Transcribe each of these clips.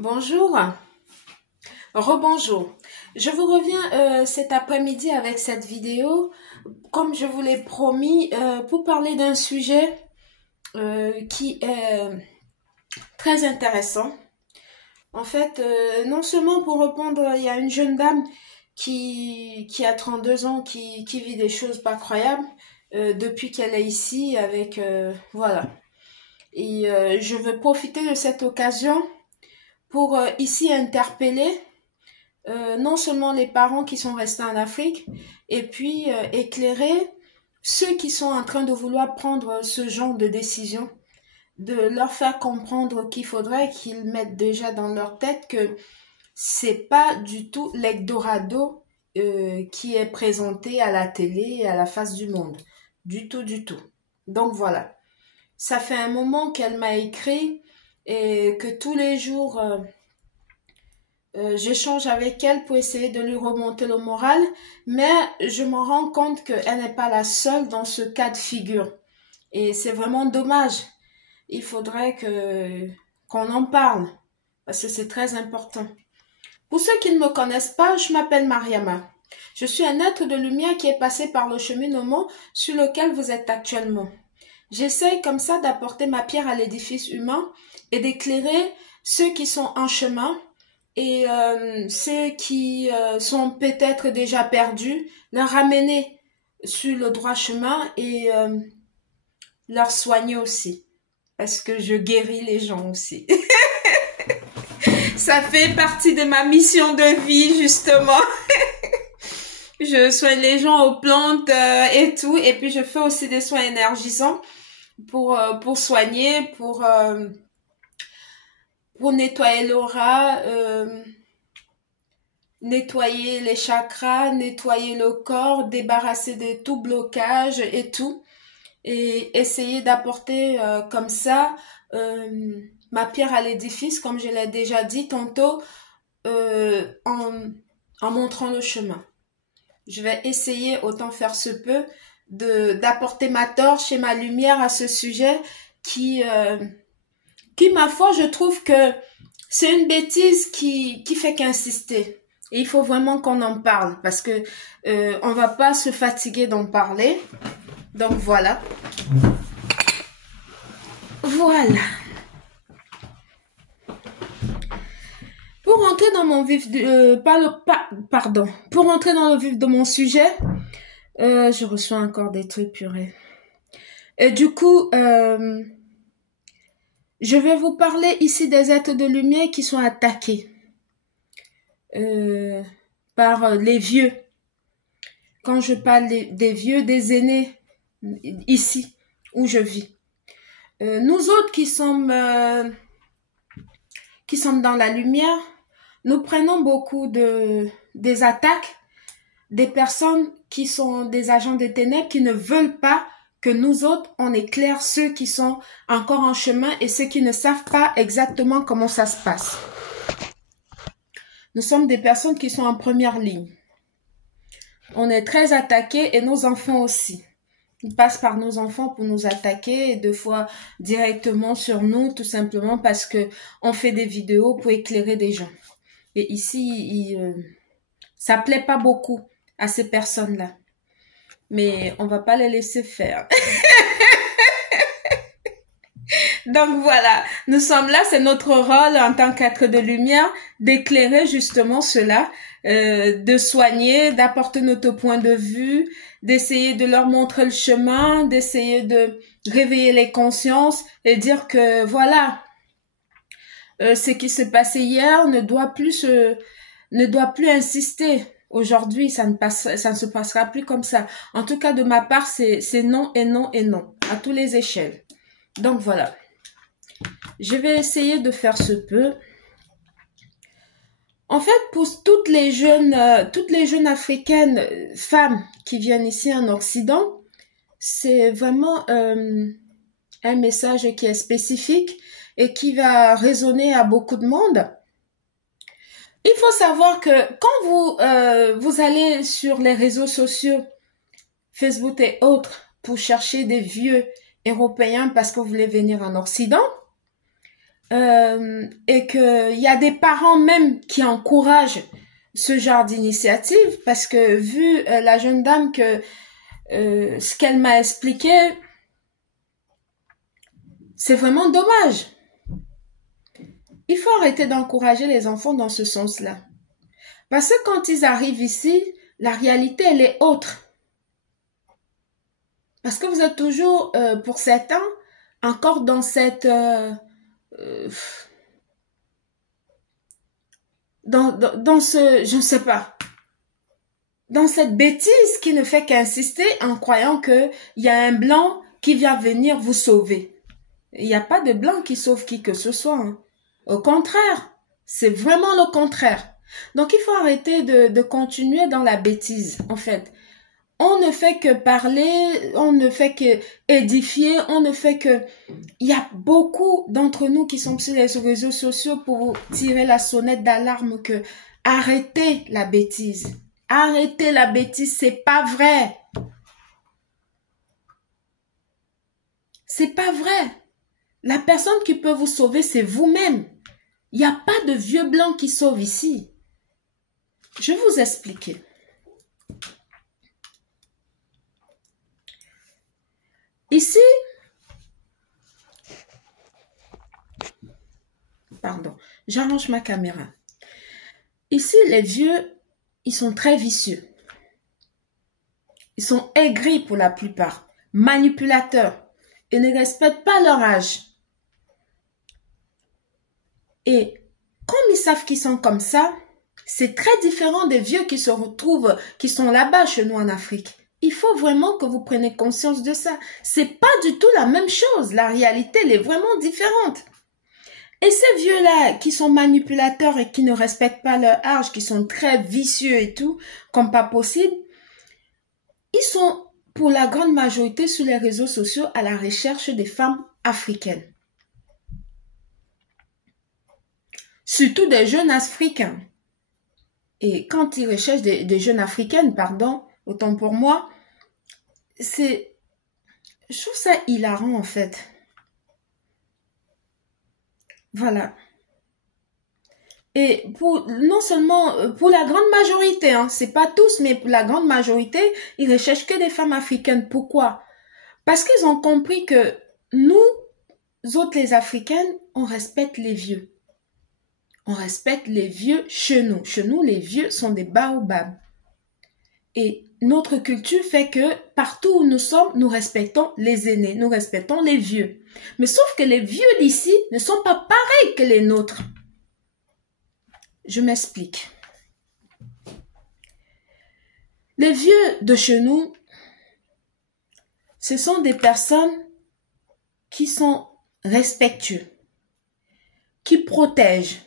Bonjour, rebonjour. Je vous reviens cet après-midi avec cette vidéo, comme je vous l'ai promis, pour parler d'un sujet qui est très intéressant. En fait, non seulement pour répondre, il y a une jeune dame qui a 32 ans, qui vit des choses pas croyables depuis qu'elle est ici avec... voilà. Et je veux profiter de cette occasion pour ici interpeller non seulement les parents qui sont restés en Afrique, et puis éclairer ceux qui sont en train de vouloir prendre ce genre de décision, de leur faire comprendre qu'il faudrait qu'ils mettent déjà dans leur tête que c'est pas du tout l'Eldorado qui est présenté à la télé et à la face du monde. Du tout, du tout. Donc voilà. Ça fait un moment qu'elle m'a écrit et que tous les jours... j'échange avec elle pour essayer de lui remonter le moral, mais je me rends compte qu'elle n'est pas la seule dans ce cas de figure. Et c'est vraiment dommage. Il faudrait qu'on en parle, parce que c'est très important. Pour ceux qui ne me connaissent pas, je m'appelle Mariama. Je suis un être de lumière qui est passé par le cheminement sur lequel vous êtes actuellement. J'essaye comme ça d'apporter ma pierre à l'édifice humain et d'éclairer ceux qui sont en chemin et ceux qui sont peut-être déjà perdus, leur ramener sur le droit chemin et leur soigner aussi. Parce que je guéris les gens aussi. Ça fait partie de ma mission de vie, justement. Je soigne les gens aux plantes et tout. Et puis, je fais aussi des soins énergisants pour soigner, pour nettoyer l'aura, nettoyer les chakras, nettoyer le corps, débarrasser de tout blocage et tout. Et essayer d'apporter comme ça ma pierre à l'édifice, comme je l'ai déjà dit tantôt, en montrant le chemin. Je vais essayer, autant faire se peut, d'apporter ma torche et ma lumière à ce sujet qui, ma foi, je trouve que c'est une bêtise qui fait qu'insister. Et il faut vraiment qu'on en parle parce que on va pas se fatiguer d'en parler. Donc voilà. Voilà. Pour rentrer dans mon vif pour rentrer dans le vif de mon sujet, je reçois encore des trucs purée. Et du coup, je vais vous parler ici des êtres de lumière qui sont attaqués par les vieux. Quand je parle des vieux, des aînés, ici où je vis. Nous autres qui sommes dans la lumière, nous prenons beaucoup des attaques des personnes qui sont des agents des ténèbres qui ne veulent pas que nous autres, on éclaire ceux qui sont encore en chemin et ceux qui ne savent pas exactement comment ça se passe. Nous sommes des personnes qui sont en première ligne. On est très attaqués et nos enfants aussi. Ils passent par nos enfants pour nous attaquer et deux fois directement sur nous, tout simplement parce que on fait des vidéos pour éclairer des gens. Et ici, ça plaît pas beaucoup à ces personnes-là. Mais on va pas les laisser faire. Donc voilà, nous sommes là, c'est notre rôle en tant qu'être de lumière d'éclairer justement cela, de soigner, d'apporter notre point de vue, d'essayer de leur montrer le chemin, d'essayer de réveiller les consciences et dire que voilà, ce qui s'est passé hier ne doit plus insister. Aujourd'hui, ça ne se passera plus comme ça. En tout cas, de ma part, c'est non et non et non, à toutes les échelles. Donc voilà. Je vais essayer de faire ce peu. En fait, pour toutes les jeunes africaines, femmes qui viennent ici en Occident, c'est vraiment un message qui est spécifique et qui va résonner à beaucoup de monde. Il faut savoir que quand vous allez sur les réseaux sociaux, Facebook et autres, pour chercher des vieux européens parce que vous voulez venir en Occident, et qu'il y a des parents même qui encouragent ce genre d'initiative parce que vu la jeune dame que ce qu'elle m'a expliqué, c'est vraiment dommage. Il faut arrêter d'encourager les enfants dans ce sens-là. Parce que quand ils arrivent ici, la réalité, elle est autre. Parce que vous êtes toujours, pour certains, encore dans cette... dans ce... je ne sais pas. Dans cette bêtise qui ne fait qu'insister en croyant qu'il y a un blanc qui vient venir vous sauver. Il n'y a pas de blanc qui sauve qui que ce soit. Hein. Au contraire, c'est vraiment le contraire. Donc, il faut arrêter de continuer dans la bêtise, en fait. On ne fait que parler, on ne fait que édifier, on ne fait que... Il y a beaucoup d'entre nous qui sont sur les réseaux sociaux pour tirer la sonnette d'alarme que arrêtez la bêtise. Arrêtez la bêtise, c'est pas vrai. C'est pas vrai. La personne qui peut vous sauver, c'est vous-même. Il n'y a pas de vieux blanc qui sauve ici. Je vais vous expliquer. Ici, pardon, j'arrange ma caméra. Ici, les vieux, ils sont très vicieux. Ils sont aigris pour la plupart, manipulateurs. Ils ne respectent pas leur âge. Et comme ils savent qu'ils sont comme ça, c'est très différent des vieux qui se retrouvent, qui sont là-bas chez nous en Afrique. Il faut vraiment que vous preniez conscience de ça. C'est pas du tout la même chose. La réalité, elle est vraiment différente. Et ces vieux-là, qui sont manipulateurs et qui ne respectent pas leur âge, qui sont très vicieux et tout, comme pas possible, ils sont, pour la grande majorité, sur les réseaux sociaux à la recherche des femmes africaines. Surtout des jeunes africains. Et quand ils recherchent des jeunes africaines, pardon, autant pour moi, je trouve ça hilarant en fait. Voilà. Et non seulement pour la grande majorité, hein, c'est pas tous, mais pour la grande majorité, ils recherchent que des femmes africaines. Pourquoi? Parce qu'ils ont compris que nous autres les Africaines, on respecte les vieux. On respecte les vieux chez nous. Chez nous, les vieux sont des baobabs. Et notre culture fait que partout où nous sommes, nous respectons les aînés, nous respectons les vieux. Mais sauf que les vieux d'ici ne sont pas pareils que les nôtres. Je m'explique. Les vieux de chez nous, ce sont des personnes qui sont respectueux, qui protègent,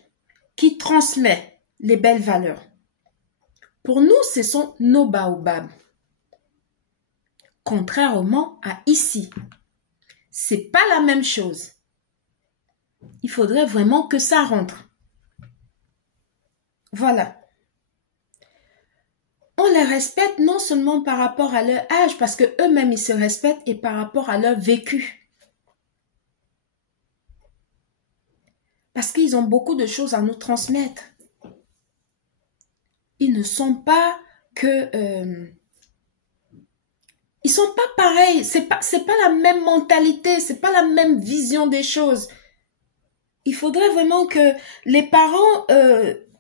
qui transmettent les belles valeurs. Pour nous, ce sont nos baobabs. Contrairement à ici. C'est pas la même chose. Il faudrait vraiment que ça rentre. Voilà. On les respecte non seulement par rapport à leur âge, parce que eux-mêmes ils se respectent, et par rapport à leur vécu. Parce qu'ils ont beaucoup de choses à nous transmettre. Ils ne sont pas que... ils sont pas pareils. C'est pas la même mentalité. C'est pas la même vision des choses. Il faudrait vraiment que les parents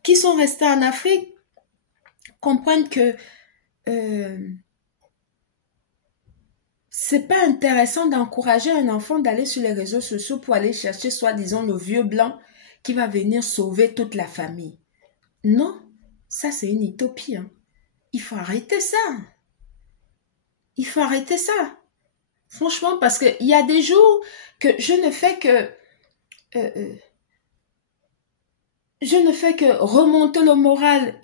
qui sont restés en Afrique comprennent que c'est pas intéressant d'encourager un enfant d'aller sur les réseaux sociaux pour aller chercher soi-disant le vieux blanc qui va venir sauver toute la famille. Non, ça c'est une utopie. Hein. Il faut arrêter ça. Il faut arrêter ça. Franchement, parce qu'il y a des jours que je ne fais que remonter le moral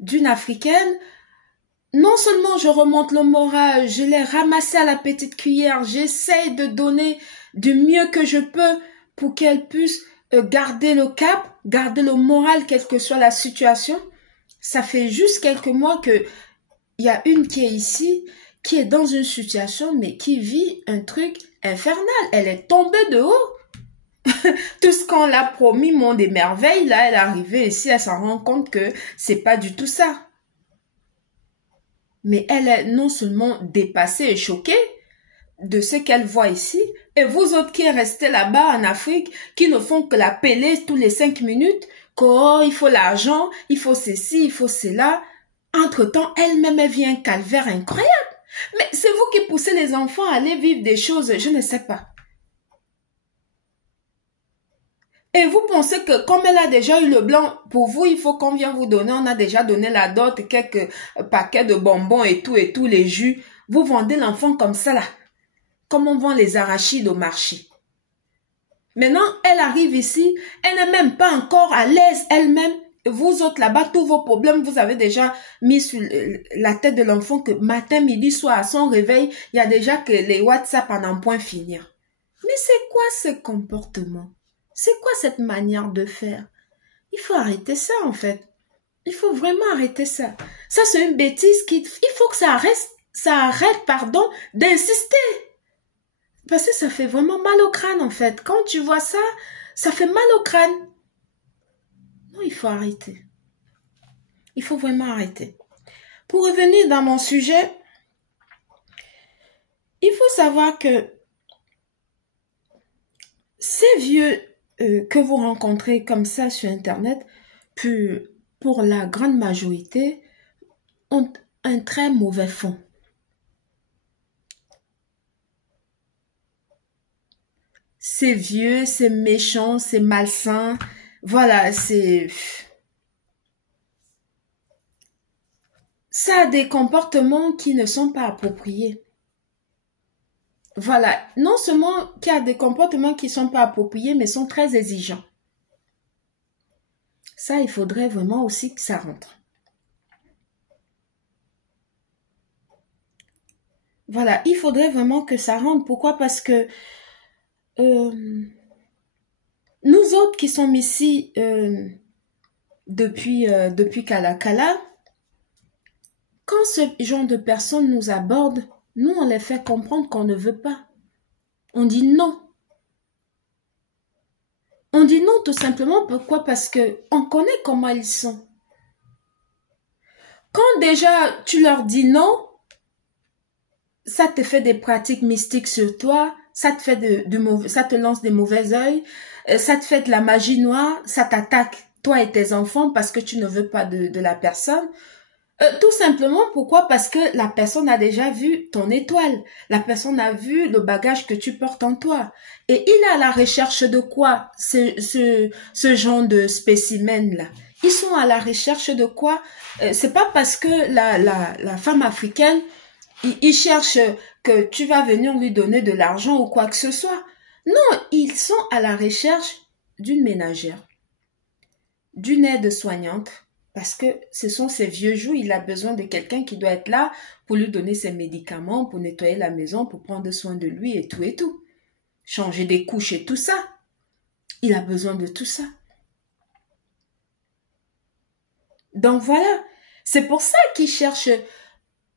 d'une Africaine. Non seulement je remonte le moral, je l'ai ramassé à la petite cuillère, j'essaye de donner du mieux que je peux pour qu'elle puisse garder le cap, garder le moral, quelle que soit la situation. Ça fait juste quelques mois que il y a une qui est ici, qui est dans une situation, mais qui vit un truc infernal. Elle est tombée de haut. tout ce qu'on l'a promis, monde et merveille, là, elle est arrivée ici, elle s'en rend compte que c'est pas du tout ça. Mais elle est non seulement dépassée et choquée de ce qu'elle voit ici, et vous autres qui restez là-bas en Afrique, qui ne font que l'appeler tous les 5 minutes, que oh, il faut l'argent, il faut ceci, il faut cela. Entre-temps, elle-même, elle vit un calvaire incroyable. Mais c'est vous qui poussez les enfants à aller vivre des choses, je ne sais pas. Et vous pensez que comme elle a déjà eu le blanc, pour vous, il faut qu'on vienne vous donner, on a déjà donné la dot, quelques paquets de bonbons et tout, les jus. Vous vendez l'enfant comme ça là. Comme on vend les arachides au marché. Maintenant, elle arrive ici, elle n'est même pas encore à l'aise elle-même. Vous autres là-bas, tous vos problèmes, vous avez déjà mis sur la tête de l'enfant que matin, midi, soir, à son réveil, il y a déjà que les WhatsApp en un point finir. Mais c'est quoi ce comportement? C'est quoi cette manière de faire? Il faut arrêter ça en fait. Il faut vraiment arrêter ça. Ça c'est une bêtise il faut que ça arrête, d'insister. Parce que ça fait vraiment mal au crâne en fait. Quand tu vois ça, ça fait mal au crâne. Non, il faut arrêter. Il faut vraiment arrêter. Pour revenir dans mon sujet, il faut savoir que ces vieux que vous rencontrez comme ça sur Internet, puis pour la grande majorité, ont un très mauvais fond. C'est vieux, c'est méchant, c'est malsain. Voilà, ça a des comportements qui ne sont pas appropriés. Voilà, non seulement qu'il y a des comportements qui ne sont pas appropriés, mais sont très exigeants. Ça, il faudrait vraiment aussi que ça rentre. Voilà, il faudrait vraiment que ça rentre. Pourquoi? Parce que nous autres qui sommes ici depuis Kalakala, quand ce genre de personnes nous abordent, nous, on les fait comprendre qu'on ne veut pas. On dit non. On dit non tout simplement. Pourquoi? Parce que on connaît comment ils sont. Quand déjà tu leur dis non, ça te fait des pratiques mystiques sur toi, ça te fait ça te lance des mauvais œils, ça te fait de la magie noire, ça t'attaque toi et tes enfants parce que tu ne veux pas de la personne. Tout simplement, pourquoi? Parce que la personne a déjà vu ton étoile. La personne a vu le bagage que tu portes en toi. Et il est à la recherche de quoi, ce genre de spécimen-là? Ils sont à la recherche de quoi? C'est pas parce que la femme africaine, il cherche que tu vas venir lui donner de l'argent ou quoi que ce soit. Non, ils sont à la recherche d'une ménagère, d'une aide-soignante, parce que ce sont ses vieux jours, il a besoin de quelqu'un qui doit être là pour lui donner ses médicaments, pour nettoyer la maison, pour prendre soin de lui et tout et tout. Changer des couches et tout ça. Il a besoin de tout ça. Donc voilà, c'est pour ça qu'ils cherchent,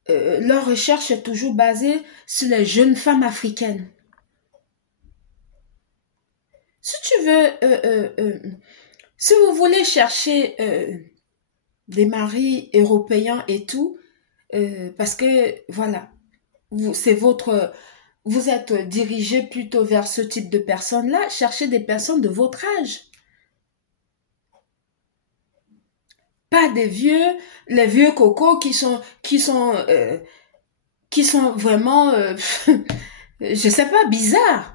leur recherche est toujours basée sur les jeunes femmes africaines. Si tu veux, si vous voulez chercher des maris européens et tout, parce que voilà, vous êtes dirigé plutôt vers ce type de personnes-là, cherchez des personnes de votre âge. Pas des vieux, les vieux cocos qui sont vraiment, je sais pas, bizarres.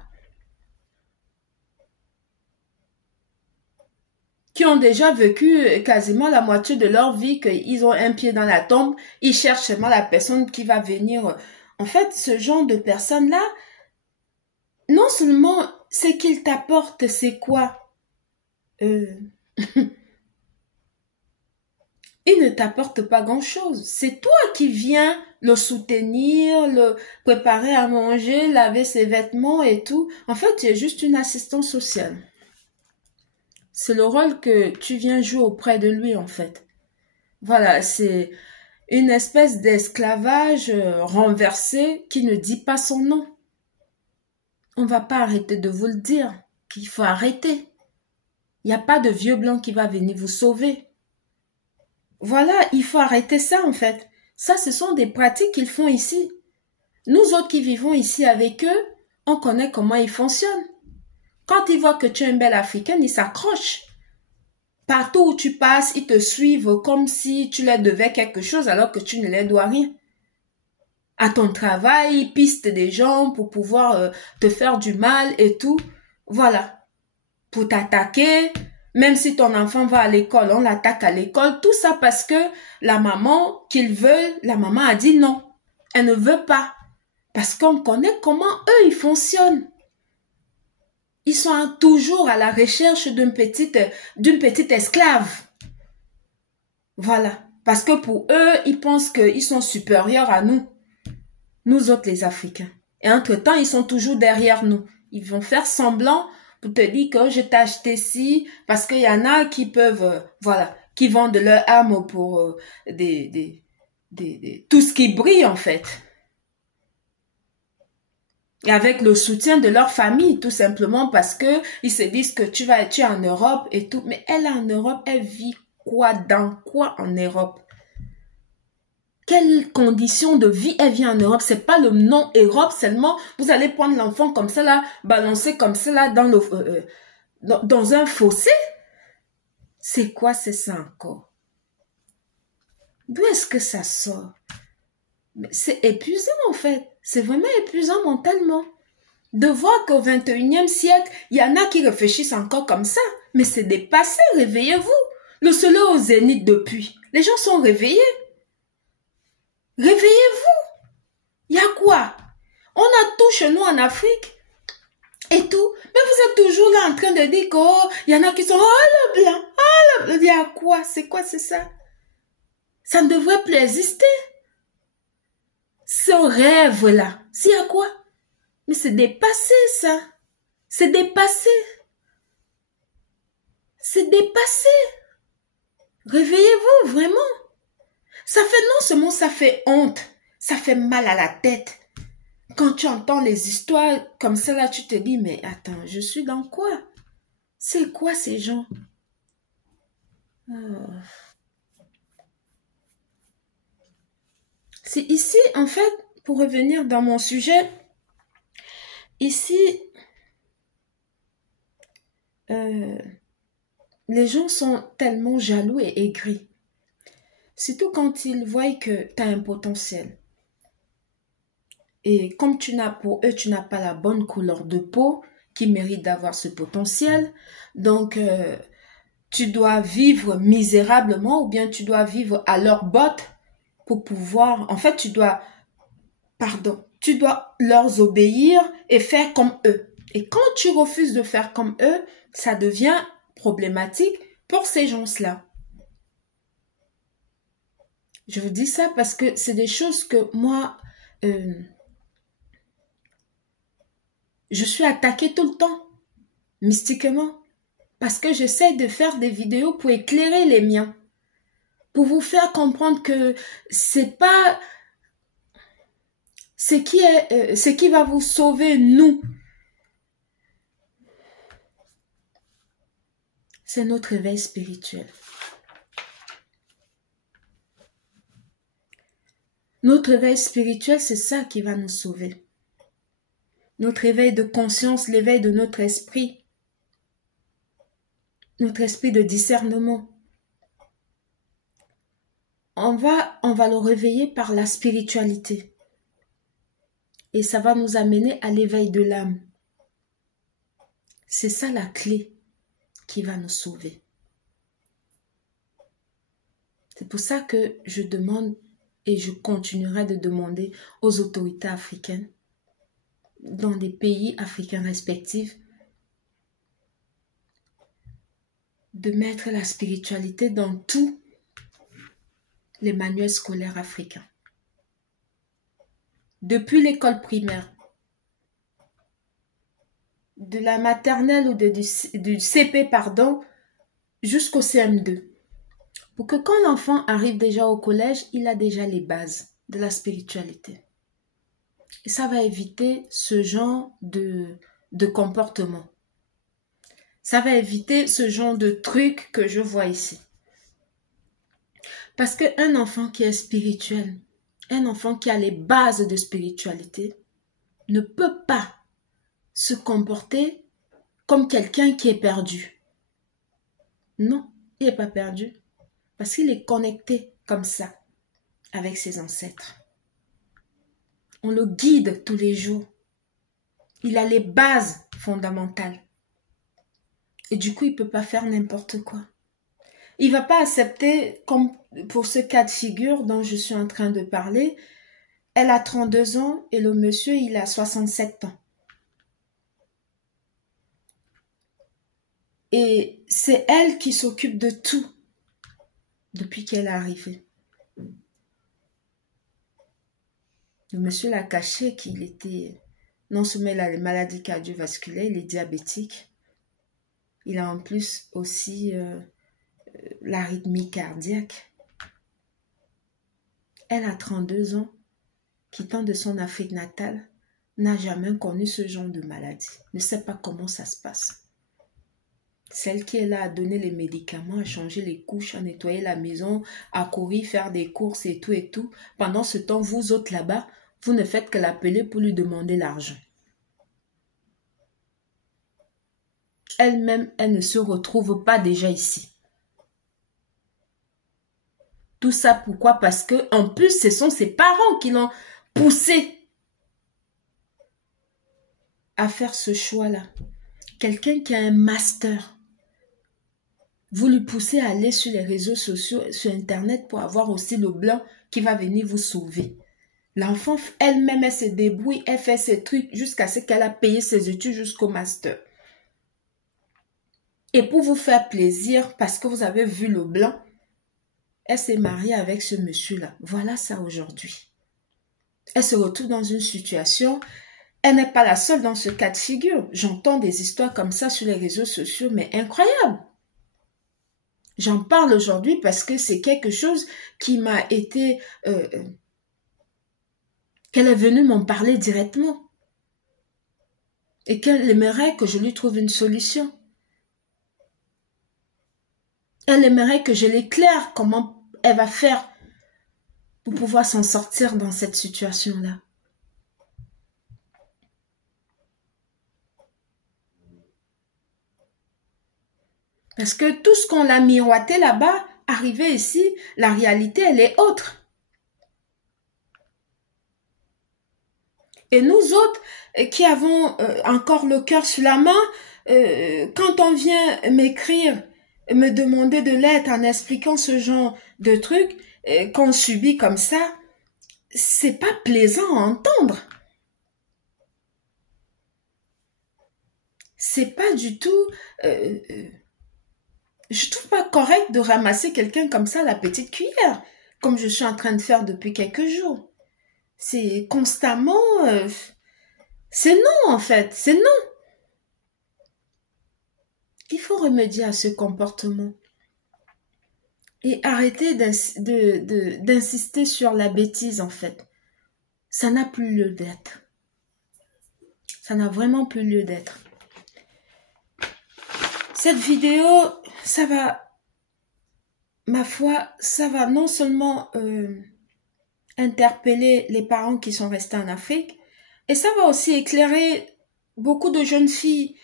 Qui ont déjà vécu quasiment la moitié de leur vie, qu'ils ont un pied dans la tombe, ils cherchent seulement la personne qui va venir. En fait, ce genre de personnes-là, non seulement ce qu'ils t'apportent, c'est quoi? Il ne t'apporte pas grand-chose. C'est toi qui viens le soutenir, le préparer à manger, laver ses vêtements et tout. En fait, tu es juste une assistante sociale. C'est le rôle que tu viens jouer auprès de lui, en fait. Voilà, c'est une espèce d'esclavage renversé qui ne dit pas son nom. On va pas arrêter de vous le dire. qu'il faut arrêter. Il n'y a pas de vieux blanc qui va venir vous sauver. Voilà, il faut arrêter ça en fait. Ça, ce sont des pratiques qu'ils font ici. Nous autres qui vivons ici avec eux, on connaît comment ils fonctionnent. Quand ils voient que tu es une belle africaine, ils s'accrochent. Partout où tu passes, ils te suivent comme si tu leur devais quelque chose alors que tu ne leur dois rien. À ton travail, ils pistent des gens pour pouvoir te faire du mal et tout. Voilà. Pour t'attaquer, même si ton enfant va à l'école, on l'attaque à l'école. Tout ça parce que la maman qu'ils veulent, la maman a dit non. Elle ne veut pas. Parce qu'on connaît comment eux, ils fonctionnent. Ils sont toujours à la recherche d'une petite esclave. Voilà. Parce que pour eux, ils pensent qu'ils sont supérieurs à nous. Nous autres, les Africains. Et entre-temps, ils sont toujours derrière nous. Ils vont faire semblant pour te dire que je t'ai acheté ci, parce qu'il y en a qui peuvent, voilà, qui vendent leur âme pour tout ce qui brille, en fait. Et avec le soutien de leur famille, tout simplement parce que ils se disent que tu es en Europe et tout. Mais elle est en Europe, elle vit quoi, dans quoi en Europe? Quelles conditions de vie elle vit en Europe? C'est pas le nom Europe seulement. Vous allez prendre l'enfant comme ça là, balancer comme ça là dans un fossé. C'est quoi c'est ça encore? D'où est-ce que ça sort? C'est épuisant en fait. C'est vraiment épuisant mentalement. De voir qu'au 21e siècle, il y en a qui réfléchissent encore comme ça. Mais c'est dépassé, réveillez-vous. Le soleil au zénith depuis. Les gens sont réveillés. Réveillez-vous. Il y a quoi? On a tout chez nous en Afrique. Et tout. Mais vous êtes toujours là en train de dire qu'il y en a qui sont, oh le blanc, oh le blanc. Il y a quoi? C'est quoi c'est ça? Ça ne devrait plus exister. Ce rêve-là. C'est à quoi? Mais c'est dépassé, ça. C'est dépassé. C'est dépassé. Réveillez-vous, vraiment. Ça fait, non seulement ça fait honte, ça fait mal à la tête. Quand tu entends les histoires comme ça, là, tu te dis, mais attends, je suis dans quoi? C'est quoi ces gens? Oh. C'est ici, en fait, pour revenir dans mon sujet, ici, les gens sont tellement jaloux et aigris. Surtout quand ils voient que tu as un potentiel. Et comme pour eux, tu n'as pas la bonne couleur de peau qui mérite d'avoir ce potentiel, donc tu dois vivre misérablement ou bien tu dois vivre à leur botte pour pouvoir, en fait, tu dois leur obéir et faire comme eux. Et quand tu refuses de faire comme eux, ça devient problématique pour ces gens-là. Je vous dis ça parce que c'est des choses que moi, je suis attaquée tout le temps, mystiquement, parce que j'essaie de faire des vidéos pour éclairer les miens, pour vous faire comprendre que c'est pas ce qui va vous sauver, nous. C'est notre réveil spirituel. Notre réveil spirituel, c'est ça qui va nous sauver. Notre éveil de conscience, l'éveil de notre esprit de discernement. On va le réveiller par la spiritualité. Et ça va nous amener à l'éveil de l'âme. C'est ça la clé qui va nous sauver. C'est pour ça que je demande et je continuerai de demander aux autorités africaines dans des pays africains respectifs de mettre la spiritualité dans tous les manuels scolaires africains. Depuis l'école primaire, de la maternelle ou du CP, jusqu'au CM2. Pour que quand l'enfant arrive déjà au collège, il a déjà les bases de la spiritualité. Et ça va éviter ce genre de comportement. Ça va éviter ce genre de truc que je vois ici. Parce qu'un enfant qui est spirituel, un enfant qui a les bases de spiritualité, ne peut pas se comporter comme quelqu'un qui est perdu. Non, il n'est pas perdu. Parce qu'il est connecté comme ça avec ses ancêtres. On le guide tous les jours. Il a les bases fondamentales. Et du coup, il ne peut pas faire n'importe quoi. Il ne va pas accepter, comme pour ce cas de figure dont je suis en train de parler, elle a 32 ans et le monsieur, il a 67 ans. Et c'est elle qui s'occupe de tout depuis qu'elle est arrivée. Le monsieur l'a caché qu'il était, non seulement il a les maladies cardiovasculaires, il est diabétique. Il a en plus aussi l'arythmie cardiaque. Elle a 32 ans, quittant de son Afrique natale, n'a jamais connu ce genre de maladie, ne sait pas comment ça se passe. Celle qui est là à donner les médicaments, à changer les couches, à nettoyer la maison, à courir, faire des courses et tout. Pendant ce temps, vous autres là-bas, vous ne faites que l'appeler pour lui demander l'argent. Elle-même, elle ne se retrouve pas déjà ici. Tout ça pourquoi? Parce que en plus, ce sont ses parents qui l'ont poussé à faire ce choix-là. Quelqu'un qui a un master, vous lui poussez à aller sur les réseaux sociaux, sur Internet pour avoir aussi le blanc qui va venir vous sauver. L'enfant, elle-même, elle se débrouille, elle fait ses trucs jusqu'à ce qu'elle a payé ses études jusqu'au master. Et pour vous faire plaisir, parce que vous avez vu le blanc, elle s'est mariée avec ce monsieur-là. Voilà ça aujourd'hui. Elle se retrouve dans une situation, elle n'est pas la seule dans ce cas de figure. J'entends des histoires comme ça sur les réseaux sociaux, mais incroyable. J'en parle aujourd'hui parce que c'est quelque chose qui m'a été... qu'elle est venue m'en parler directement. Et qu'elle aimerait que je lui trouve une solution. Elle aimerait que je l'éclaire comment elle va faire pour pouvoir s'en sortir dans cette situation-là. Parce que tout ce qu'on l'a miroité là-bas, arrivé ici, la réalité, elle est autre. Et nous autres, qui avons encore le cœur sur la main, quand on vient m'écrire, me demander de l'aide en expliquant ce genre de trucs qu'on subit comme ça, c'est pas plaisant à entendre. C'est pas du tout... je trouve pas correct de ramasser quelqu'un comme ça à la petite cuillère, comme je suis en train de faire depuis quelques jours. C'est constamment... c'est non, en fait. C'est non. Il faut remédier à ce comportement. Et arrêter d'insister sur la bêtise, en fait. Ça n'a plus lieu d'être. Ça n'a vraiment plus lieu d'être. Cette vidéo, ça va... Ma foi, ça va non seulement... interpeller les parents qui sont restés en Afrique et ça va aussi éclairer beaucoup de jeunes filles,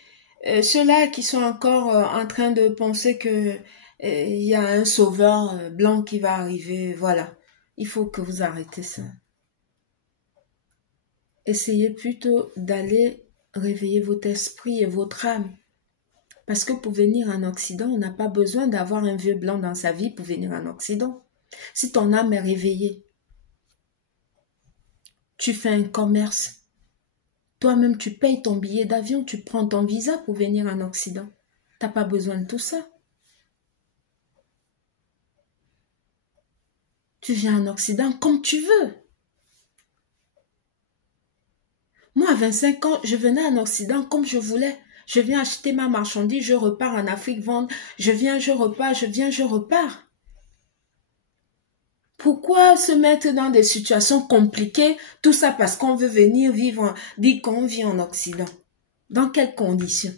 ceux-là qui sont encore en train de penser que il y a un sauveur blanc qui va arriver. Voilà, il faut que vous arrêtez ça. Essayez plutôt d'aller réveiller votre esprit et votre âme. Parce que pour venir en Occident, on n'a pas besoin d'avoir un vieux blanc dans sa vie pour venir en Occident. Si ton âme est réveillée, tu fais un commerce. Toi-même, tu payes ton billet d'avion, tu prends ton visa pour venir en Occident. Tu n'as pas besoin de tout ça. Tu viens en Occident comme tu veux. Moi, à 25 ans, je venais en Occident comme je voulais. Je viens acheter ma marchandise, je repars en Afrique vendre. Je viens, je repars, je viens, je repars. Pourquoi se mettre dans des situations compliquées? Tout ça parce qu'on veut venir vivre, dire qu'on vit en Occident. Dans quelles conditions?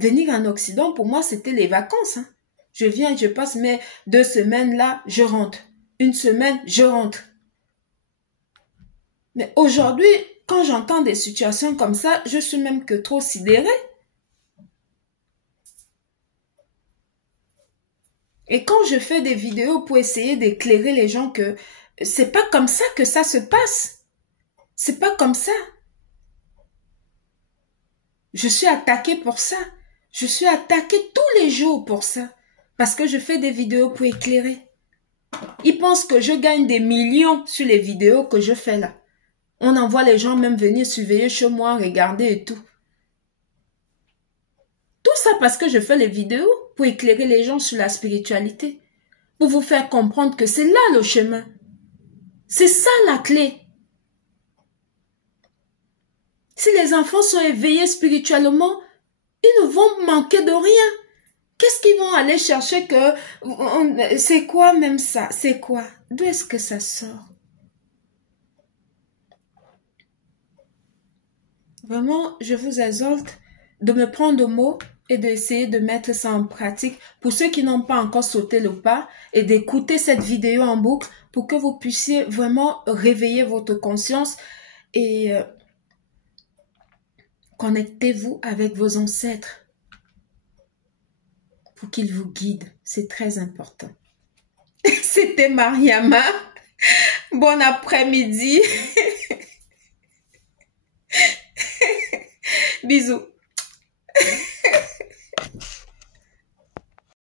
Venir en Occident, pour moi, c'était les vacances. Hein. Je viens, je passe mes 2 semaines là, je rentre. 1 semaine, je rentre. Mais aujourd'hui, quand j'entends des situations comme ça, je suis même que trop sidérée. Et quand je fais des vidéos pour essayer d'éclairer les gens que c'est pas comme ça que ça se passe. C'est pas comme ça. Je suis attaquée pour ça. Je suis attaquée tous les jours pour ça. Parce que je fais des vidéos pour éclairer. Ils pensent que je gagne des millions sur les vidéos que je fais là. On envoie les gens même venir surveiller chez moi, regarder et tout. Tout ça parce que je fais les vidéos pour éclairer les gens sur la spiritualité. Pour vous faire comprendre que c'est là le chemin. C'est ça la clé. Si les enfants sont éveillés spirituellement, ils ne vont manquer de rien. Qu'est-ce qu'ils vont aller chercher que... C'est quoi même ça? C'est quoi? D'où est-ce que ça sort? Vraiment, je vous exhorte de me prendre au mot et d'essayer de mettre ça en pratique pour ceux qui n'ont pas encore sauté le pas et d'écouter cette vidéo en boucle pour que vous puissiez vraiment réveiller votre conscience et connectez-vous avec vos ancêtres pour qu'ils vous guident. C'est très important. C'était Mariama. Bon après-midi. Bisous.